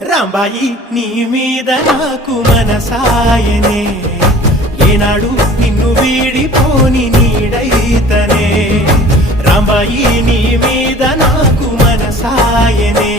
రాంబాయి నీ మీద నాకు మనసాయనే ఏనాడు నిన్ను వీడిపోని నీడైతనే రాంబాయి నీ మీద నాకు మనసాయనే